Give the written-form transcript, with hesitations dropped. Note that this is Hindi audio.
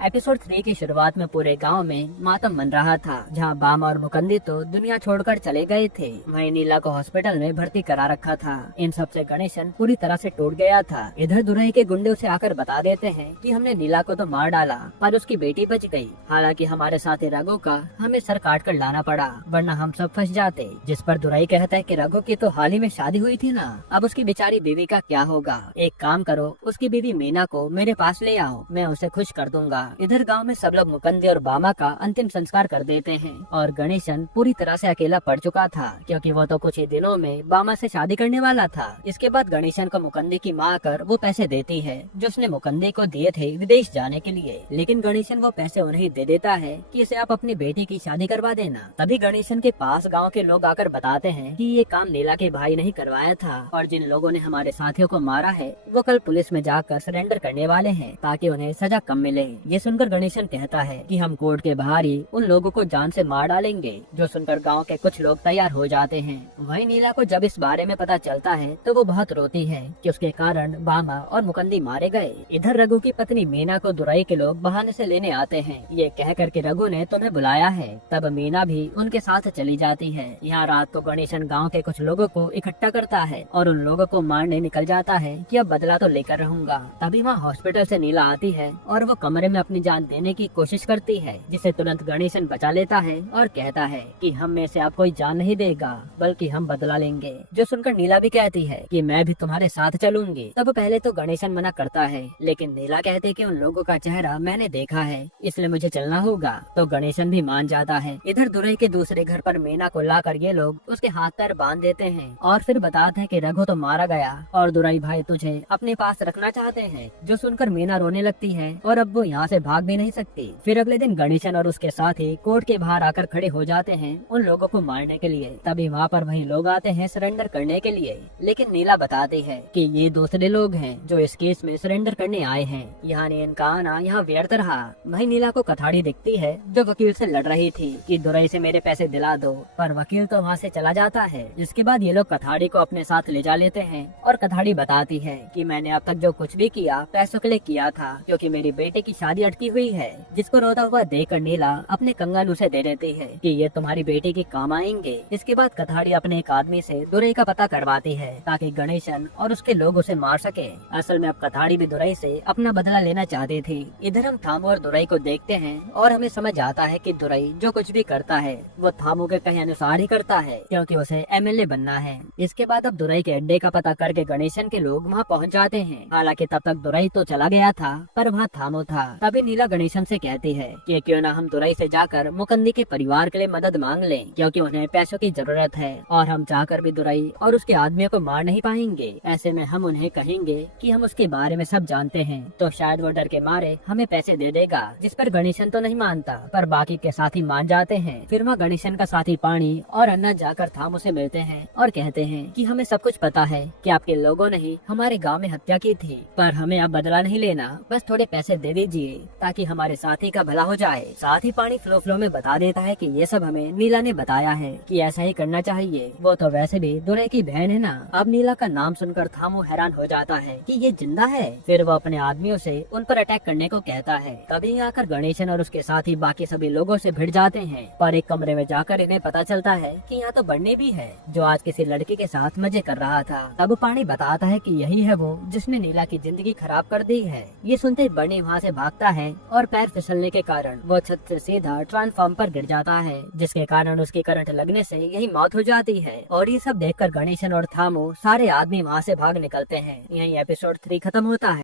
एपिसोड 3 की शुरुआत में पूरे गांव में मातम मन रहा था, जहां बाम और मुकंदी तो दुनिया छोड़कर चले गए थे। वहीं नीला को हॉस्पिटल में भर्ती करा रखा था। इन सब से गणेशन पूरी तरह से टूट गया था। इधर दुरई के गुंडे उसे आकर बता देते हैं कि हमने नीला को तो मार डाला, पर उसकी बेटी बच गई। हालांकि हमारे साथी रघु का हमें सर काट कर लाना पड़ा, वरना हम सब फंस जाते। जिस पर दुरई कहता है कि रघु की तो हाल ही में शादी हुई थी ना, अब उसकी बेचारी बीवी का क्या होगा। एक काम करो, उसकी बीवी मीना को मेरे पास ले आओ, मैं उसे खुश कर दूंगा। इधर गांव में सब लोग मुकंदी और बामा का अंतिम संस्कार कर देते हैं और गणेशन पूरी तरह से अकेला पड़ चुका था, क्योंकि वो तो कुछ ही दिनों में बामा से शादी करने वाला था। इसके बाद गणेशन को मुकंदी की माँ आकर वो पैसे देती है जो उसने मुकंदी को दिए थे विदेश जाने के लिए। लेकिन गणेशन वो पैसे उन्हें दे देता है कि इसे आप अपनी बेटी की शादी करवा देना। तभी गणेशन के पास गाँव के लोग आकर बताते हैं कि ये काम नीला के भाई नहीं करवाया था और जिन लोगों ने हमारे साथियों को मारा है वो कल पुलिस में जाकर सरेंडर करने वाले हैं ताकि उन्हें सजा कम मिले। ये सुनकर गणेशन कहता है कि हम कोर्ट के बाहर ही उन लोगों को जान से मार डालेंगे। जो सुनकर गांव के कुछ लोग तैयार हो जाते हैं। वहीं नीला को जब इस बारे में पता चलता है तो वो बहुत रोती है कि उसके कारण बामा और मुकंदी मारे गए। इधर रघु की पत्नी मीना को दुरई के लोग बहाने से लेने आते हैं, ये कह कर के रघु ने तुम्हें बुलाया है। तब मीना भी उनके साथ चली जाती है। यहाँ रात को गणेशन गाँव के कुछ लोगों को इकट्ठा करता है और उन लोगों को मारने निकल जाता है कि अब बदला तो लेकर रहूंगा। तभी वहाँ हॉस्पिटल से नीला आती है और वो कमरे में अपनी जान देने की कोशिश करती है, जिसे तुरंत गणेशन बचा लेता है और कहता है कि हम में से आप कोई जान नहीं देगा, बल्कि हम बदला लेंगे। जो सुनकर नीला भी कहती है कि मैं भी तुम्हारे साथ चलूंगी। तब पहले तो गणेशन मना करता है, लेकिन नीला कहते कि उन लोगों का चेहरा मैंने देखा है, इसलिए मुझे चलना होगा। तो गणेशन भी मान जाता है। इधर दुरई के दूसरे घर पर मीना को लाकर ये लोग उसके हाथ पैर बांध देते हैं और फिर बताते हैं कि रघु तो मारा गया और दुरई भाई तुझे अपने पास रखना चाहते हैं। जो सुनकर मीना रोने लगती है और अब वो यहाँ से भाग भी नहीं सकती। फिर अगले दिन गणेशन और उसके साथी कोर्ट के बाहर आकर खड़े हो जाते हैं उन लोगों को मारने के लिए। तभी वहाँ पर वही लोग आते हैं सरेंडर करने के लिए, लेकिन नीला बताती है कि ये दूसरे लोग हैं जो इस केस में सरेंडर करने आए हैं। यानी इनका आना यहाँ व्यर्थ रहा। वही नीला को कथाड़ी दिखती है जो वकील से लड़ रही थी कि दुरई से मेरे पैसे दिला दो, पर वकील तो वहाँ से चला जाता है। जिसके बाद ये लोग कथाड़ी को अपने साथ ले जा लेते हैं और कथाड़ी बताती है कि मैंने अब तक जो कुछ भी किया पैसों के लिए किया था, क्योंकि मेरी बेटे की शादी अटकी हुई है। जिसको रोता हुआ देखकर नीला अपने कंगाल उसे दे देती है कि ये तुम्हारी बेटी के काम आएंगे। इसके बाद कथाड़ी अपने एक आदमी से दुरई का पता करवाती है ताकि गणेशन और उसके लोग उसे मार सके। असल में अब कथाड़ी भी दुरई से अपना बदला लेना चाहती थी। इधर हम थामू और दुरई को देखते हैं और हमें समझ आता है कि दुरई जो कुछ भी करता है वो थामू के कहे अनुसार ही करता है, क्योंकि उसे एमएलए बनना है। इसके बाद अब दुरई के अड्डे का पता करके गणेशन के लोग वहाँ पहुँच जाते हैं। हालांकि तब तक दुरई तो चला गया था, पर वहाँ थामू था। तभी नीला गणेशन से कहती है कि क्यों ना हम दुरई से जाकर मुकंदी के परिवार के लिए मदद मांग लें, क्योंकि उन्हें पैसों की जरूरत है और हम चाहकर भी दुरई और उसके आदमियों को मार नहीं पाएंगे। ऐसे में हम उन्हें कहेंगे कि हम उसके बारे में सब जानते हैं, तो शायद वो डर के मारे हमें पैसे दे देगा। जिस पर गणेशन तो नहीं मानता, पर बाकी के साथी मान जाते हैं। फिर वहाँ गणेशन का साथी पानी और अन्ना जाकर थामू से मिलते हैं और कहते हैं कि हमें सब कुछ पता है कि आपके लोगों ने ही हमारे गाँव में हत्या की थी, पर हमें अब बदला नहीं लेना, बस थोड़े पैसे दे दीजिए ताकि हमारे साथी का भला हो जाए। साथ ही पानी फ्लो फ्लो में बता देता है कि ये सब हमें नीला ने बताया है कि ऐसा ही करना चाहिए, वो तो वैसे भी दुरई की बहन है ना। अब नीला का नाम सुनकर थामू हैरान हो जाता है कि ये जिंदा है। फिर वो अपने आदमियों से उन पर अटैक करने को कहता है। तभी आकर गणेशन और उसके साथी बाकी सभी लोगों से भिड़ जाते हैं, पर एक कमरे में जाकर इन्हें पता चलता है कि यहाँ तो बन्नी भी है जो आज किसी लड़की के साथ मजे कर रहा था। तब पानी बताता है कि यही है वो जिसने नीला की जिंदगी खराब कर दी है। ये सुनते बन्नी वहाँ से भागता है और पैर फिसलने के कारण वो छत से सीधा ट्रांसफार्म पर गिर जाता है, जिसके कारण उसकी करंट लगने से यही मौत हो जाती है। और ये सब देखकर गणेशन और थामू सारे आदमी वहाँ से भाग निकलते हैं। यही एपिसोड 3 खत्म होता है।